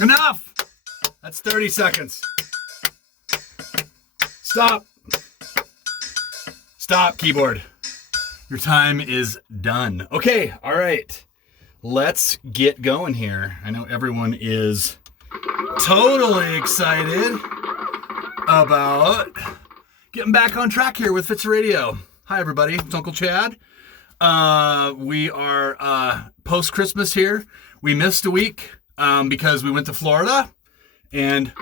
Enough! That's 30 seconds. Stop. Stop, keyboard. Your time is done. Okay, all right. Let's get going here. I know everyone is totally excited about getting back on track here with Fitzer Radio. Hi, everybody. It's Uncle Chad. We are post-Christmas here. We missed a week because we went to Florida and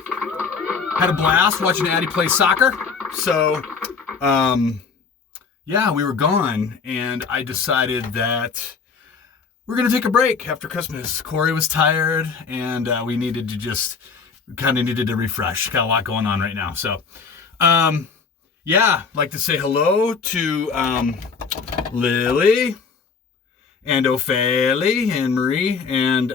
had a blast watching Addie play soccer. So, yeah, we were gone, and I decided that we're going to take a break after Christmas. Corey was tired, and we needed to refresh. Got a lot going on right now. So, yeah, I'd like to say hello to Lily and Ophelia and Marie and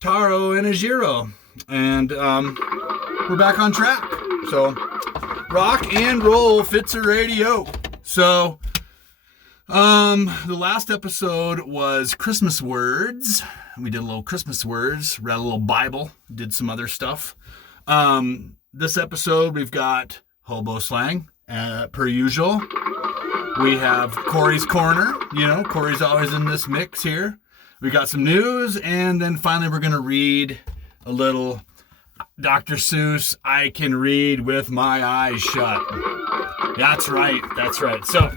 Taro and Ajiro. And we're back on track. So, rock and roll Fitzer Radio. So, the last episode was Christmas words. We did a little Christmas words, read a little Bible, did some other stuff. This episode, we've got hobo slang, per usual. We have Corey's Corner. You know, Corey's always in this mix here. We got some news, and then finally we're going to read a little Dr. Seuss, I Can Read With My Eyes Shut. That's right. That's right. So,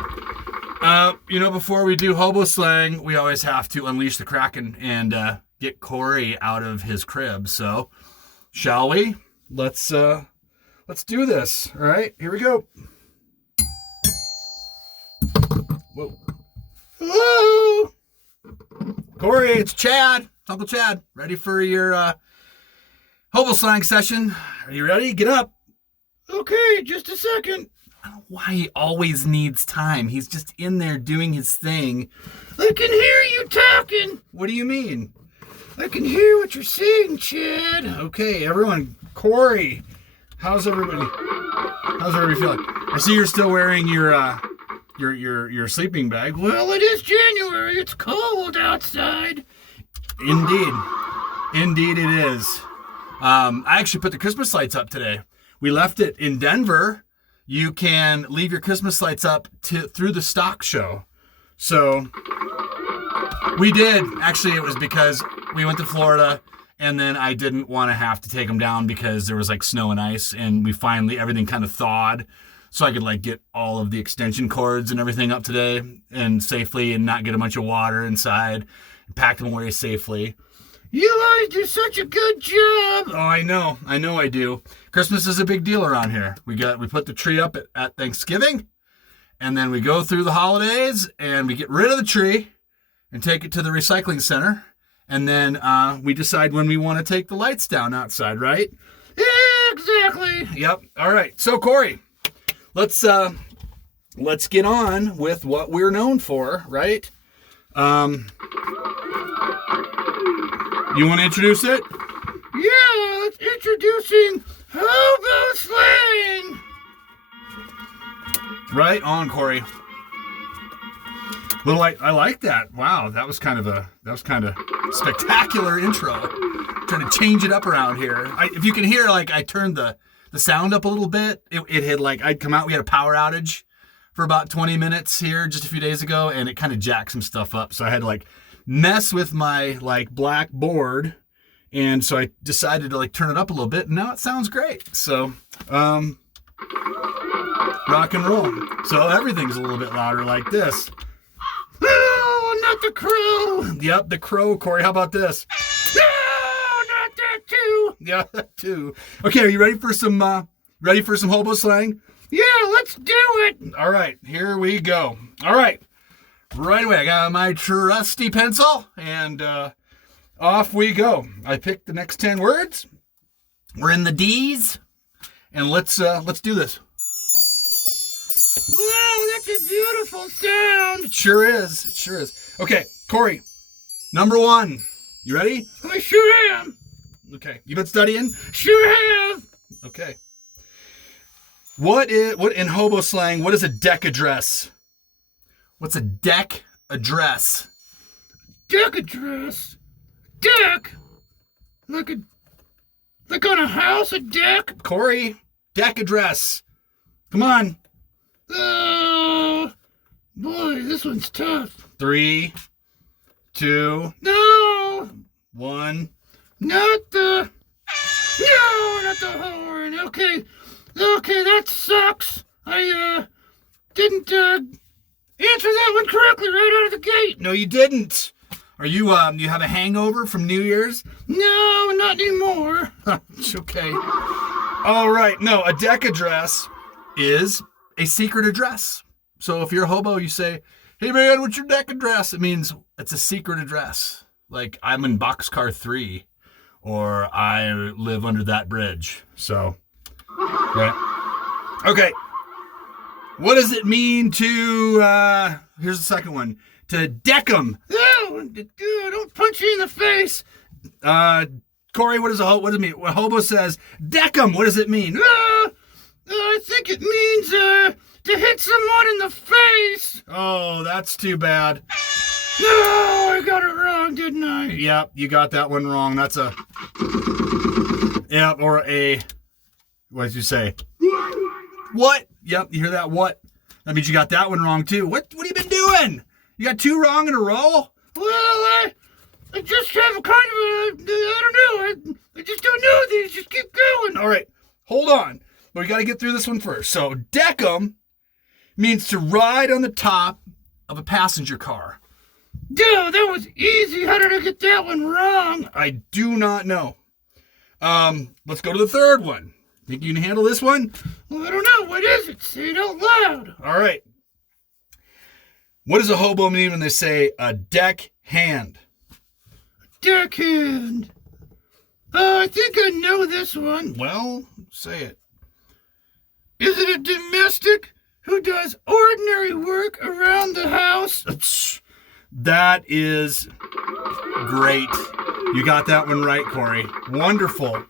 before we do hobo slang, we always have to unleash the Kraken and get Corey out of his crib. So, shall we? Let's do this. All right, here we go. Whoa. Hello. Corey, it's Chad. It's Uncle Chad. Ready for your hobo slang session? Are you ready? Get up. Okay, just a second. I don't know why he always needs time. He's just in there doing his thing. I can hear you talking. What do you mean? I can hear what you're saying, Chad. Okay, everyone. Corey, how's everybody feeling? I see you're still wearing your sleeping bag. Well, it is January. It's cold outside. Indeed it is. I actually put the Christmas lights up today. We left it in Denver. You can leave your Christmas lights up through the stock show. So we did. Actually, it was because we went to Florida, and then I didn't want to have to take them down because there was like snow and ice, and everything kind of thawed. So I could get all of the extension cords and everything up today and safely and not get a bunch of water inside. Packed them away safely. You always do such a good job. Oh, I know I do. Christmas is a big deal around here. We put the tree up at Thanksgiving, and then we go through the holidays and we get rid of the tree and take it to the recycling center, and then we decide when we want to take the lights down outside, right? Yeah, exactly. Yep. All right. So Corey, let's get on with what we're known for, right? You want to introduce it? Yeah, it's introducing hobo slang. Right on, Corey. I like that. Wow, that was kind of spectacular intro. Trying to change it up around here. If you can hear, I turned the sound up a little bit. It had I'd come out. We had a power outage for about 20 minutes here just a few days ago, and it kind of jacked some stuff up. So I had to mess with my black board, and so I decided to turn it up a little bit, and now it sounds great. So rock and roll. So everything's a little bit louder like this. Oh, not the crow. Yep, the crow, Corey. How about this? No, not that too. Yeah, that too. Okay, are you ready for some hobo slang? Yeah, let's do it. All right, here we go. All right. Right away, I got my trusty pencil, and off we go. I picked the next 10 words. We're in the D's, and let's do this. Wow, that's a beautiful sound. It sure is. Okay, Corey, number 1. You ready? I sure am. Okay, you been studying? Sure have. Okay. What in hobo slang? What is a deck address? What's a deck address? Deck address? Deck? Like a Like on a house, a deck? Corey, deck address. Come on. Oh, boy, this one's tough. 3, 2, No, 1. not the... No, not the horn. Okay, that sucks. I, didn't, answer that one correctly right out of the gate. No, you didn't. Are you have a hangover from New Year's? No, not anymore. It's okay. All right. No, a deck address is a secret address. So if you're a hobo, you say, "Hey man, what's your deck address?" It means it's a secret address. Like I'm in Boxcar 3 or I live under that bridge. So, right. Okay. What does it mean to, here's the second one, to deck 'em? Oh, don't punch you in the face. Corey, what does it mean? When hobo says, deck 'em, what does it mean? I think it means, to hit someone in the face. Oh, that's too bad. No, I got it wrong, didn't I? Yep, you got that one wrong. That's a, yep, or a, what did you say? What? Yep, you hear that? What? That means you got that one wrong too. What have you been doing? You got 2 wrong in a row? Well, I just have a kind of I don't know. I just don't know these. Just keep going. All right, hold on. But we got to get through this one first. So, deck 'em means to ride on the top of a passenger car. Dude, that was easy. How did I get that one wrong? I do not know. Let's go to the third one. Think you can handle this one? Well, I don't know. What is it? Say it out loud. All right. What does a hobo mean when they say a deck hand? Deckhand. I think I know this one. Well, say it. Is it a domestic who does ordinary work around the house? That is great. You got that one right, Corey. Wonderful.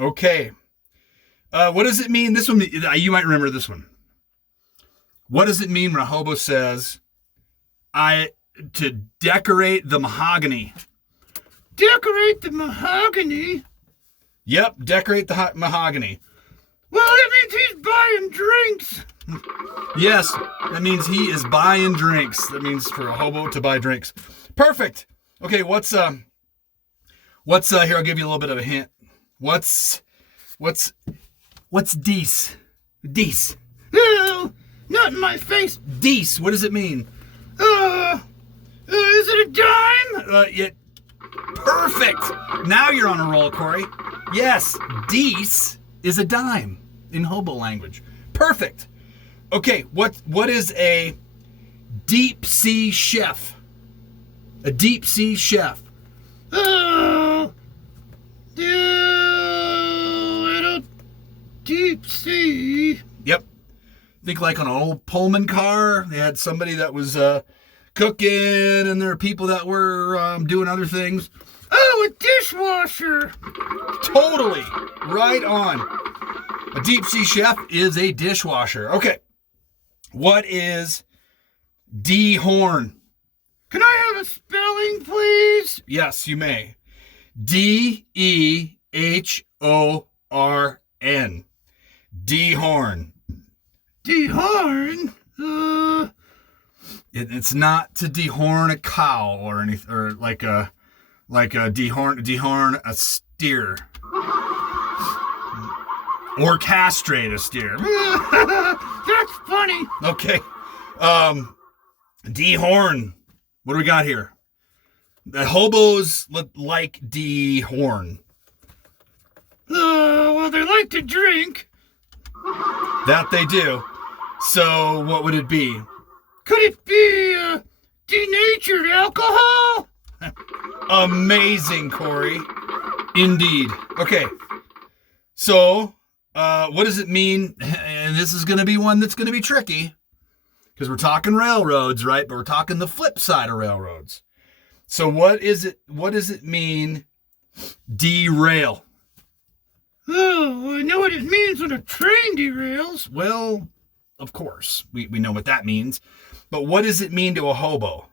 Okay. What does it mean? This one, you might remember this one. What does it mean when a hobo says, to decorate the mahogany? Decorate the mahogany? Yep, decorate the mahogany. Well, that means he's buying drinks. Yes, that means he is buying drinks. That means for a hobo to buy drinks. Perfect. Okay, what's here, I'll give you a little bit of a hint. What's Dees? Dees. No, not in my face. Dees, what does it mean? Is it a dime? Yeah. Perfect. Now you're on a roll, Corey. Yes, Dees is a dime in hobo language. Perfect. Okay, what is a deep sea chef? A deep sea chef. I don't deep sea. Yep. Think like on an old Pullman car. They had somebody that was cooking, and there are people that were doing other things. Oh, a dishwasher. Totally. Right on. A deep sea chef is a dishwasher. Okay. What is dehorn? Can I have a spelling, please? Yes, you may. D-E-H-O-R-N. Dehorn. Dehorn? It's not to dehorn a cow or anything, or like a dehorn a steer. Or castrate a steer. That's funny. Okay. Dehorn. What do we got here? The hobos like dehorn. Well, they like to drink. That they do. So what would it be? Could it be, denatured alcohol? Amazing, Corey. Indeed. Okay. So, what does it mean? And this is going to be one that's going to be tricky because we're talking railroads, right? But we're talking the flip side of railroads. So what does it mean, derail? Oh, I know what it means when a train derails. Well, of course, we know what that means. But what does it mean to a hobo?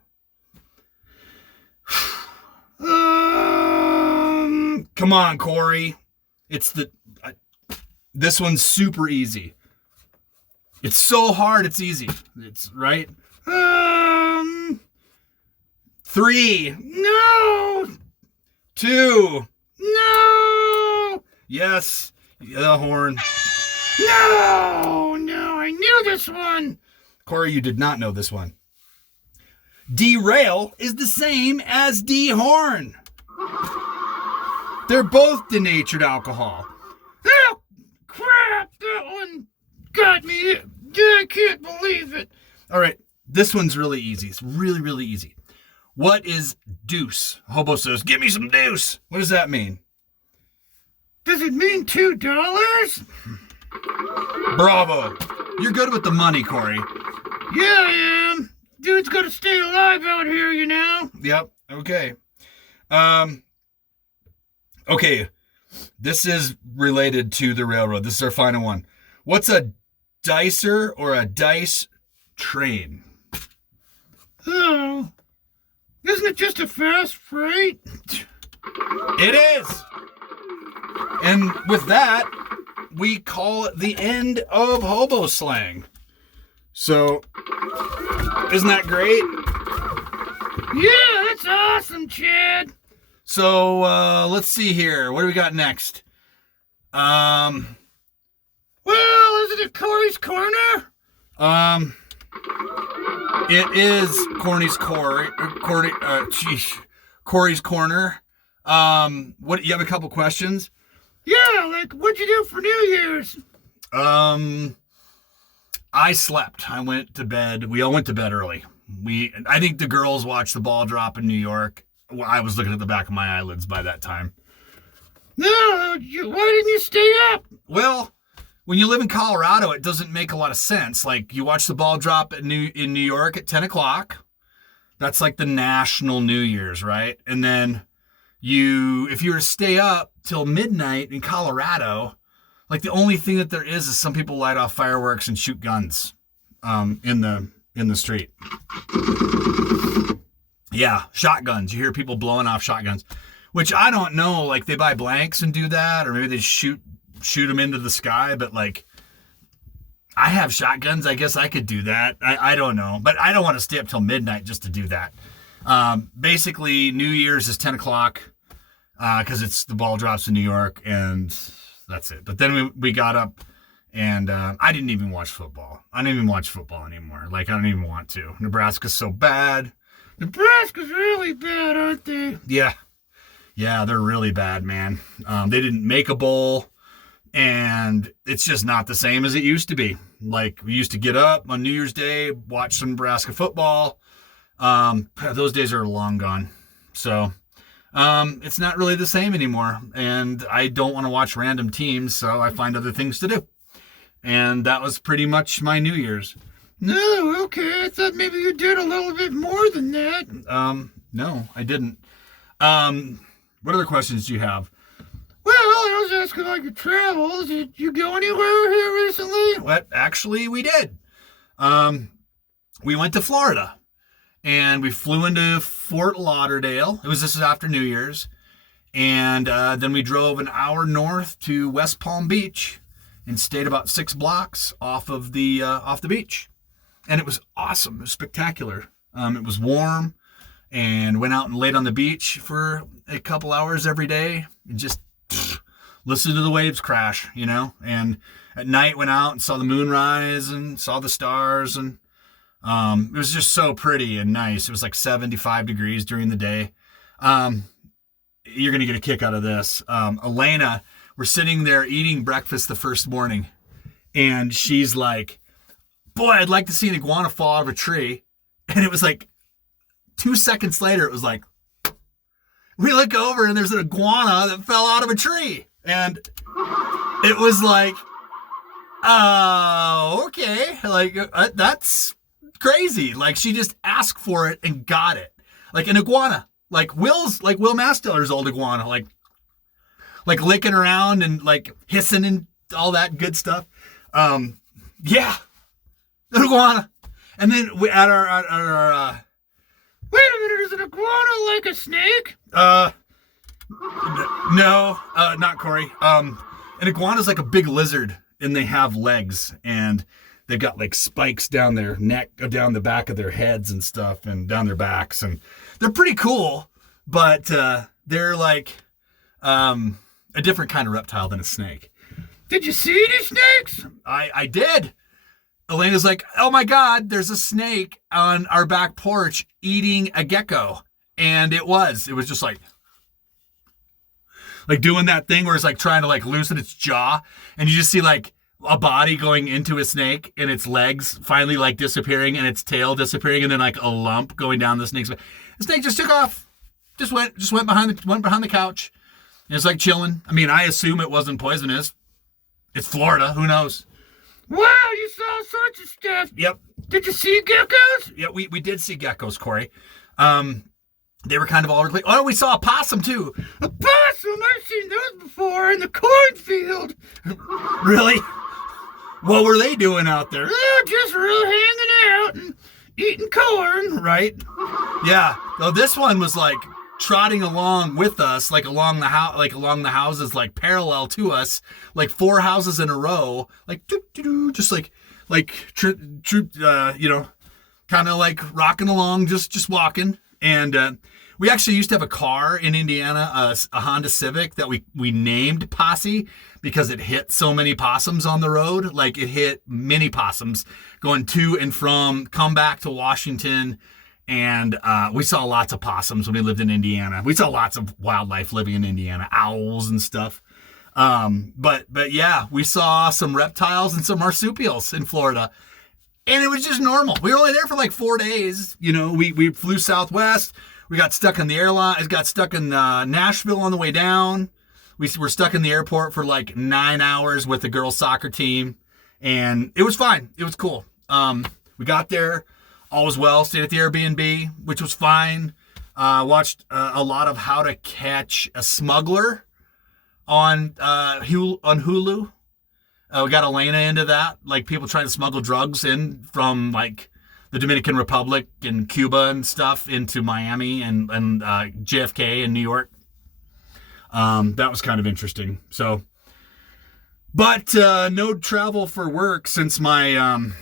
Come on, Corey. It's this one's super easy. It's so hard, it's easy. It's right. 3. No. 2. No. Yes. The horn. No, I knew this one. Corey, you did not know this one. Derail is the same as dehorn. They're both denatured alcohol. Oh, crap. That one got me. I can't believe it. All right. This one's really easy. It's really, really easy. What is deuce? Hobo says, give me some deuce. What does that mean? Does it mean $2? Bravo. You're good with the money, Corey. Yeah, I am. Dude's gotta stay alive out here, you know? Yep. Okay. Okay. This is related to the railroad. This is our final one. What's a dicer or a dice train? Oh. Isn't it just a fast freight? It is. And with that, we call it the end of hobo slang. So, isn't that great? Yeah, that's awesome, Chad. So, let's see here. What do we got next? Well, isn't it Corey's Corner? It is Corey's Corner. What, you have a couple questions? Yeah, like, what'd you do for New Year's? I slept. I went to bed. We all went to bed early. I think the girls watched the ball drop in New York. Well, I was looking at the back of my eyelids by that time. No, why didn't you stay up? Well, when you live in Colorado, it doesn't make a lot of sense. Like, you watch the ball drop in New York at 10 o'clock. That's like the national New Year's, right? And then if you were to stay up till midnight in Colorado, like, the only thing that there is some people light off fireworks and shoot guns in the street. Yeah, shotguns. You hear people blowing off shotguns, which I don't know. Like, they buy blanks and do that, or maybe they shoot them into the sky. But, like, I have shotguns. I guess I could do that. I don't know, but I don't want to stay up till midnight just to do that. Basically, New Year's is 10 o'clock because it's the ball drops in New York, and that's it. But then we got up, and I didn't even watch football. I don't even watch football anymore. Like, I don't even want to. Nebraska's so bad. Nebraska's really bad, aren't they? Yeah, they're really bad, man. They didn't make a bowl, and it's just not the same as it used to be. Like, we used to get up on New Year's Day, watch some Nebraska football. Those days are long gone. So it's not really the same anymore, and I don't want to watch random teams, so I find other things to do. And that was pretty much my New Year's. No, okay. I thought maybe you did a little bit more than that. No, I didn't. What other questions do you have? Well, I was asking about your travels. Did you go anywhere here recently? What? Actually, we did. We went to Florida, and we flew into Fort Lauderdale. This is after New Year's. And then we drove an hour north to West Palm Beach and stayed about 6 blocks off the beach. And it was awesome. It was spectacular. It was warm, and went out and laid on the beach for a couple hours every day and just listened to the waves crash, you know. And at night went out and saw the moon rise and saw the stars, and it was just so pretty and nice. It was like 75 degrees during the day. You're going to get a kick out of this. Elena, we're sitting there eating breakfast the first morning, and she's like, boy, I'd like to see an iguana fall out of a tree. And it was like 2 seconds later, it was like, we look over and there's an iguana that fell out of a tree. And it was like, oh, okay. Like, that's crazy. Like, she just asked for it and got it. Like an iguana. Like Will Mastiller's old iguana. Like licking around and like hissing and all that good stuff. Yeah. An iguana. And then we at our Wait a minute, is an iguana like a snake? No, not Corey. An iguana is like a big lizard, and they have legs, and they've got like spikes down their neck, down the back of their heads and stuff, and down their backs, and they're pretty cool. But they're like a different kind of reptile than a snake. Did you see any snakes? I did. Elena's like, oh my God, there's a snake on our back porch eating a gecko. And it was just like doing that thing where it's like trying to like loosen its jaw. And you just see like a body going into a snake and its legs finally like disappearing and its tail disappearing. And then like a lump going down the snake's back. The snake just took off, just went behind the couch. And it's like chilling. I mean, I assume it wasn't poisonous. It's Florida. Who knows? Wow, you saw all sorts of stuff. Yep. Did you see geckos? Yeah, we did see geckos, Corey. They were kind of all over the place. Oh, we saw a possum, too. A possum? I've seen those before in the cornfield. Really? What were they doing out there? Oh, just real hanging out and eating corn. Right? Yeah. Though this one was like trotting along with us, like along the houses, like parallel to us, like 4 houses in a row, like just kind of like rocking along, just walking. And we actually used to have a car in Indiana, a Honda Civic that we named Posse because it hit so many possums on the road. Like it hit many possums going to and from, come back to Washington. And we saw lots of possums when we lived in Indiana. We saw lots of wildlife living in Indiana, owls and stuff. But yeah, we saw some reptiles and some marsupials in Florida. And it was just normal. We were only there for like 4 days. You know, we flew Southwest. We got stuck in the airline. I got stuck in Nashville on the way down. We were stuck in the airport for like 9 hours with the girls' soccer team. And it was fine. It was cool. We got there. All was well. Stayed at the Airbnb, which was fine. Watched a lot of How to Catch a Smuggler on Hulu. We got Elena into that, like people trying to smuggle drugs in from like the Dominican Republic and Cuba and stuff into Miami and JFK in New York. That was kind of interesting. So, but no travel for work since my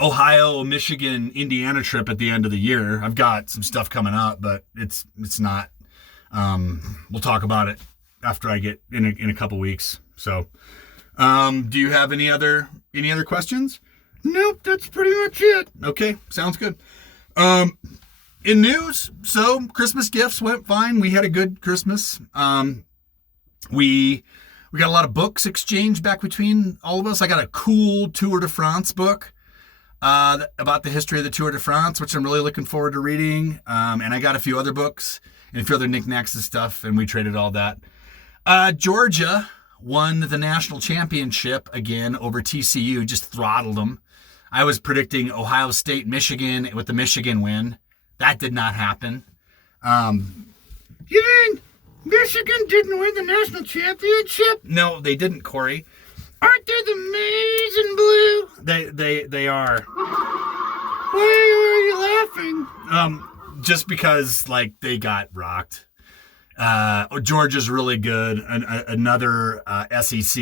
Ohio, Michigan, Indiana trip at the end of the year. I've got some stuff coming up, but it's not. We'll talk about it after I get in a couple weeks. So, do you have any other questions? Nope, that's pretty much it. Okay, sounds good. In news, so Christmas gifts went fine. We had a good Christmas. We got a lot of books exchanged back between all of us. I got a cool Tour de France book about the history of the Tour de France, which I'm really looking forward to reading. And I got a few other books and a few other knickknacks and stuff, and we traded all that. Georgia won the national championship again over TCU, just throttled them. I was predicting Ohio State, Michigan with the Michigan win. That did not happen. You mean Michigan didn't win the national championship? No, they didn't, Corey. Aren't they the maize and blue? They are. Why are you laughing? Just because like they got rocked. Georgia's really good. Another SEC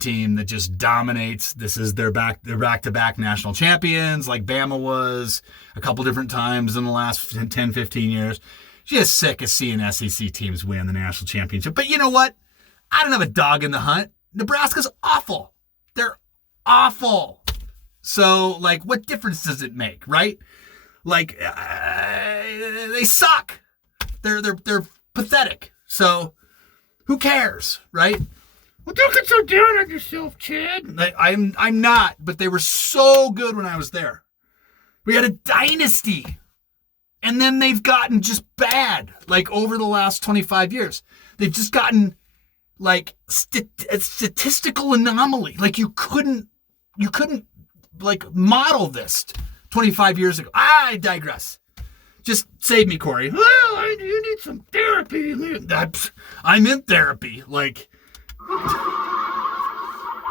team that just dominates. This is they're back-to-back national champions like Bama was a couple different times in the last 10, 15 years. Just sick of seeing SEC teams win the national championship. But you know what? I don't have a dog in the hunt. Nebraska's awful. They're awful. So, like, what difference does it make, right? Like, they suck. They're pathetic. So, who cares, right? Well, don't get so down on yourself, Chad. I'm not, but they were so good when I was there. We had a dynasty. And then they've gotten just bad, like, over the last 25 years. They've just gotten, like, a statistical anomaly. Like, you couldn't, like, model this 25 years ago. I digress. Just save me, Corey. Well, you need some therapy. I'm in therapy. Like,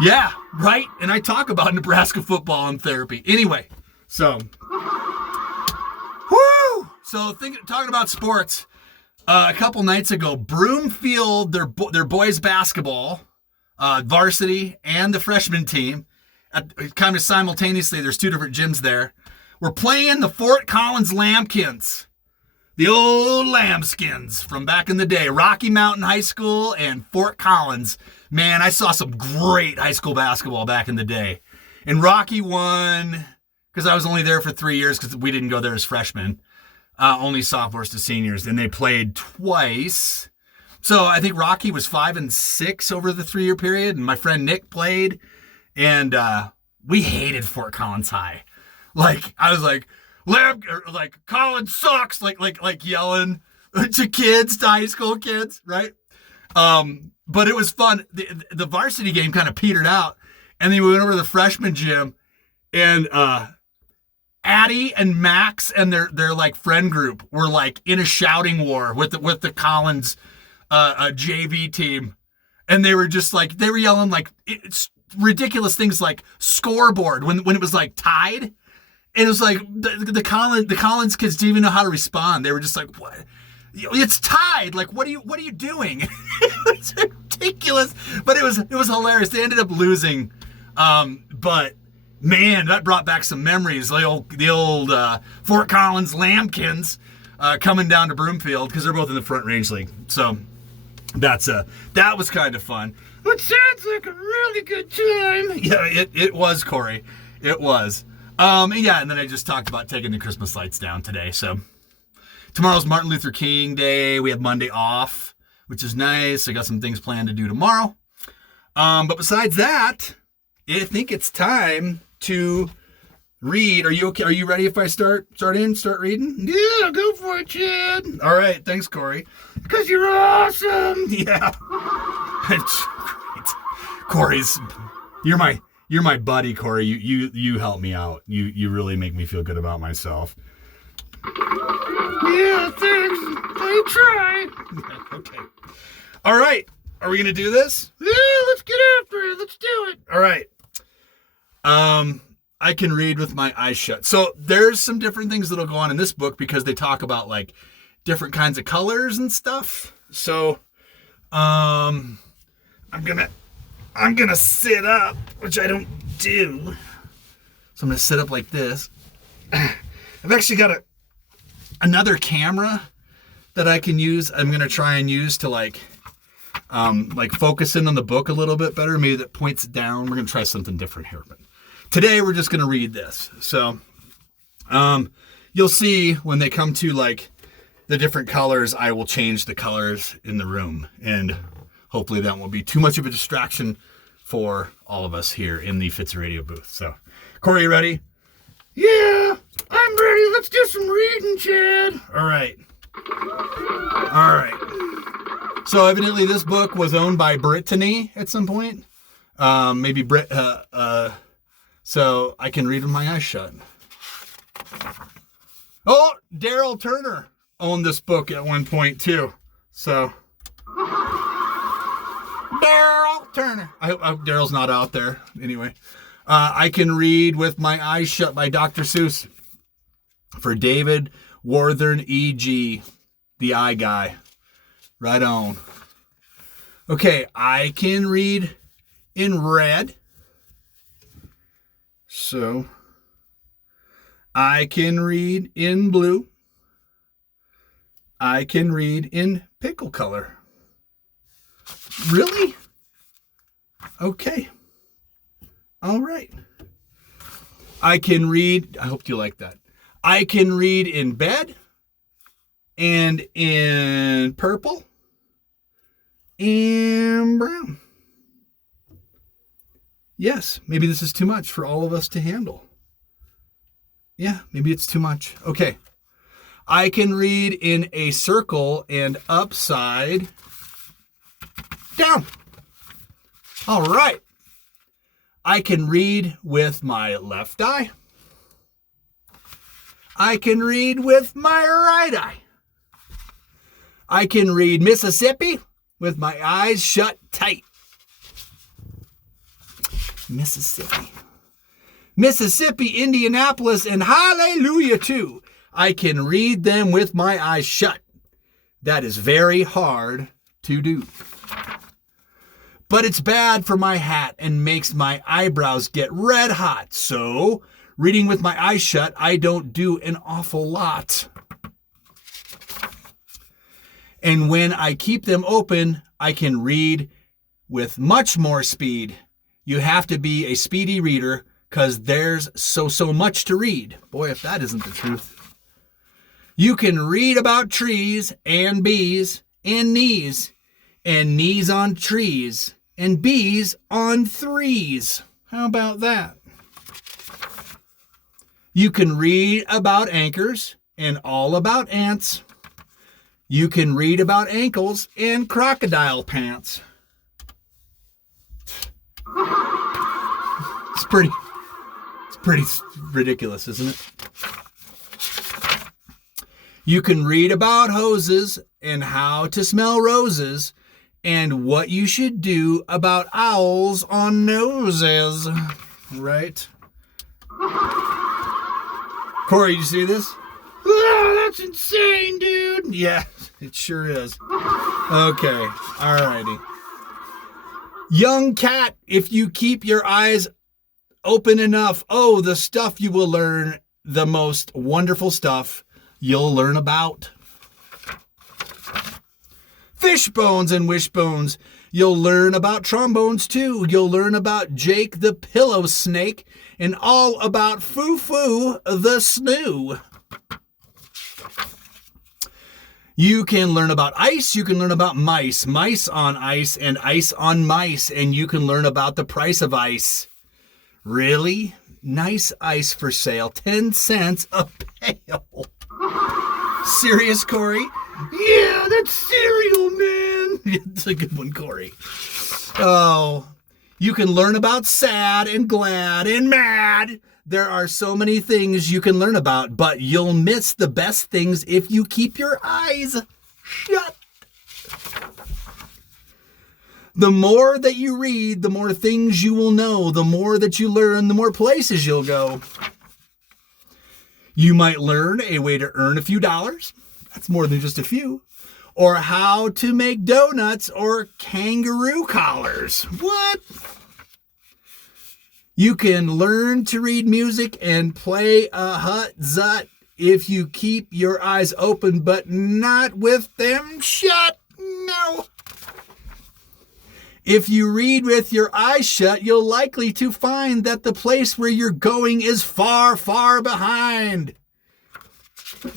yeah, right? And I talk about Nebraska football in therapy. Anyway, so, whoo! So, talking about sports, A couple nights ago, Broomfield, their boys basketball, varsity, and the freshman team, kind of simultaneously, there's two different gyms there. We're playing the Fort Collins Lambkins, the old Lambskins from back in the day, Rocky Mountain High School and Fort Collins. Man, I saw some great high school basketball back in the day. And Rocky won, because I was only there for 3 years because we didn't go there as freshmen, only sophomores to seniors. And they played twice. So I think Rocky was 5-6 over the 3-year period. And my friend Nick played. And we hated Fort Collins High. Like, I was like, Collins sucks. Like yelling to kids, to high school kids, right? But it was fun. The varsity game kind of petered out. And then we went over to the freshman gym. And Addie and Max and their like friend group were like in a shouting war with the Collins JV team. And they were just like, they were yelling like it's ridiculous things like scoreboard when it was like tied. And it was like the Collins kids didn't even know how to respond. They were just like, what? It's tied. Like, what are you doing? It's ridiculous. But it was hilarious. They ended up losing. But man, that brought back some memories. The old Fort Collins Lambkins coming down to Broomfield because they're both in the Front Range League. So that was kind of fun. That sounds like a really good time. Yeah, it was, Corey. It was. And then I just talked about taking the Christmas lights down today. So tomorrow's Martin Luther King Day. We have Monday off, which is nice. I got some things planned to do tomorrow. But besides that, I think it's time to read. Are you okay? Are you ready if I start reading? Yeah, go for it, Chad. All right. Thanks, Corey. Because you're awesome. Yeah. Great. Corey's, you're my buddy, Corey. You help me out. You really make me feel good about myself. Yeah, thanks. I try. Okay. All right. Are we going to do this? Yeah, let's get after it. Let's do it. All right. I can read with my eyes shut. So there's some different things that'll go on in this book because they talk about like different kinds of colors and stuff. So, I'm gonna sit up, which I don't do. So I'm gonna sit up like this. I've actually got another camera that I can use. I'm gonna try and use to like focus in on the book a little bit better. Maybe that points down. We're gonna try something different here, but today we're just gonna read this. So, you'll see when they come to like the different colors, I will change the colors in the room, and hopefully that won't be too much of a distraction for all of us here in the Fitzy Radio booth. So, Corey, you ready? Yeah, I'm ready. Let's do some reading, Chad. All right. So evidently this book was owned by Brittany at some point. Maybe Brit. So I can read with my eyes shut. Oh, Daryl Turner owned this book at one point too. So Daryl Turner. I hope Daryl's not out there. Anyway, I can read with my eyes shut by Dr. Seuss for David Warthern E.G., the eye guy. Right on. Okay, I can read in red. So I can read in blue. I can read in pickle color. Really? Okay. All right. I can read, I hope you like that. I can read in bed and in purple and brown. Yes, maybe this is too much for all of us to handle. Yeah, maybe it's too much. Okay. I can read in a circle and upside down. All right. I can read with my left eye. I can read with my right eye. I can read Mississippi with my eyes shut tight. Mississippi, Indianapolis, and hallelujah too. I can read them with my eyes shut. That is very hard to do. But it's bad for my hat and makes my eyebrows get red hot. So, reading with my eyes shut, I don't do an awful lot. And when I keep them open, I can read with much more speed. You have to be a speedy reader because there's so much to read. Boy, if that isn't the truth. You can read about trees and bees and knees on trees and bees on threes. How about that? You can read about anchors and all about ants. You can read about ankles and crocodile pants. It's pretty ridiculous, isn't it? You can read about hoses and how to smell roses and what you should do about owls on noses. Right? Corey, you see this? Oh, that's insane, dude. Yeah, it sure is. Okay, alrighty. Young cat, if you keep your eyes open enough, oh, the stuff you will learn, the most wonderful stuff you'll learn about. Fish bones and wishbones. You'll learn about trombones too. You'll learn about Jake the pillow snake and all about Foo-Foo the snoo. You can learn about ice. You can learn about mice. Mice on ice and ice on mice. And you can learn about the price of ice. Really? Nice ice for sale. 10 cents a pail. Serious, Corey? Yeah, that's cereal, man. It's a good one, Corey. Oh, you can learn about sad and glad and mad. There are so many things you can learn about, but you'll miss the best things if you keep your eyes shut. The more that you read, the more things you will know. The more that you learn, the more places you'll go. You might learn a way to earn a few dollars. That's more than just a few. Or how to make donuts or kangaroo collars. What? You can learn to read music and play a hut-zut if you keep your eyes open, but not with them shut. No. If you read with your eyes shut, you'll likely to find that the place where you're going is far, far behind.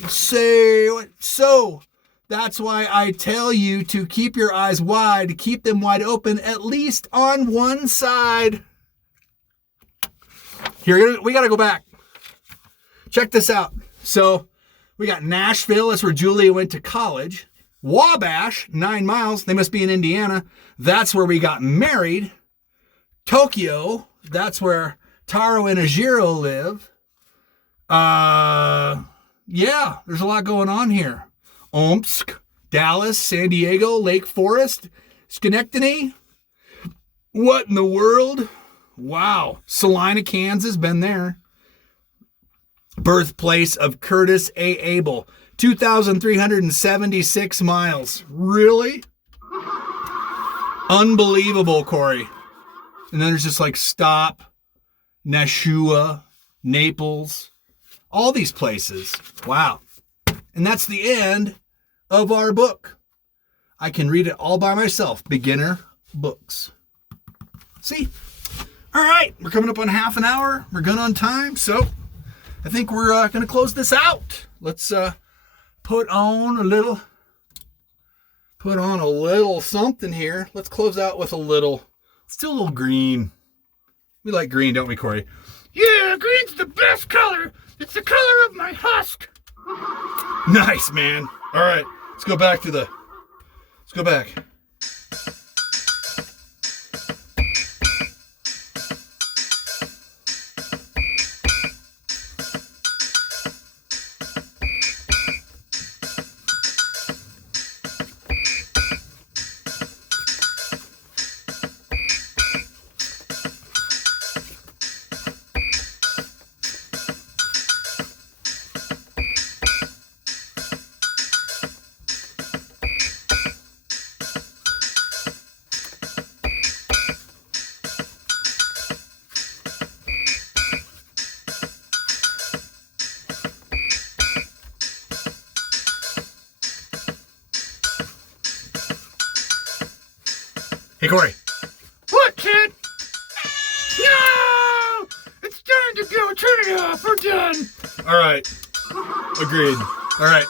So that's why I tell you to keep your eyes wide, keep them wide open, at least on one side. Here, we got to go back. Check this out. So we got Nashville. That's where Julia went to college. Wabash, 9 miles. They must be in Indiana. That's where we got married. Tokyo. That's where Taro and Ajiro live. Yeah, there's a lot going on here. Omsk, Dallas, San Diego, Lake Forest, Schenectady. What in the world? Wow. Salina, Kansas, been there. Birthplace of Curtis A. Abel, 2,376 miles. Really? Unbelievable, Corey. And then there's just like Stop, Nashua, Naples, all these places. Wow. And that's the end of our book. I can read it all by myself. Beginner books. See? All right, we're coming up on half an hour. We're good on time, so I think we're going to close this out. Let's put on a little something here. Let's close out with let's do a little green. We like green, don't we, Corey? Yeah, green's the best color. It's the color of my husk. Nice, man. All right, let's go back. Hey, Corey. What, Ted? No! It's time to go. Turn it off. We're done. All right. Agreed. All right.